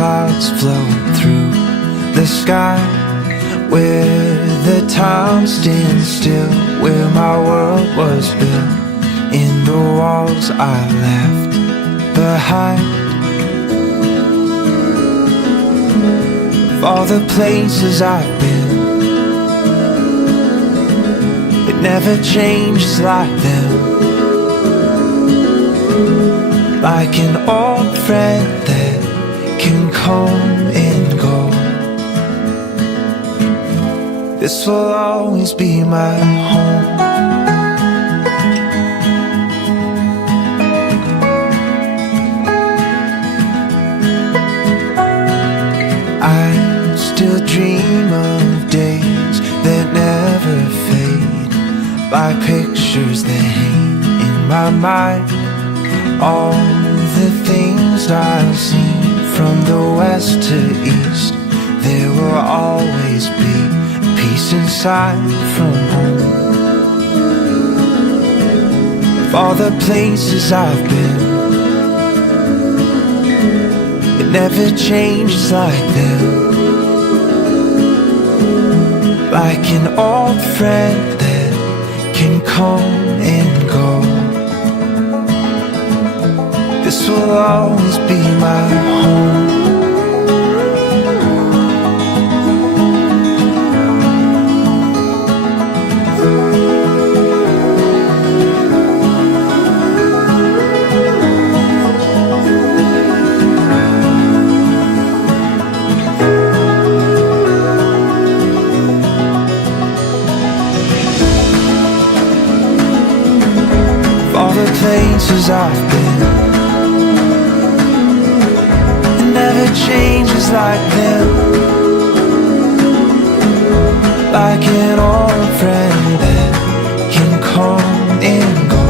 clouds float through the sky, where the time stands still, where my world was built in the walls I left behind. Of all the places I've been, it never changes like them. Like an old friend that can come and go. This will always be my home. I still dream of days that never fade, by pictures that hang in my mind. All the things I've seen from the west to east, there will always be peace inside from home. Of all the places I've been, it never changes like them. Like an old friend that can come and go. This will always be my home. All the places I've been, it never changes like them. Like an old friend that can come and go.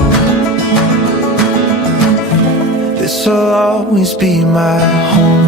This will always be my home.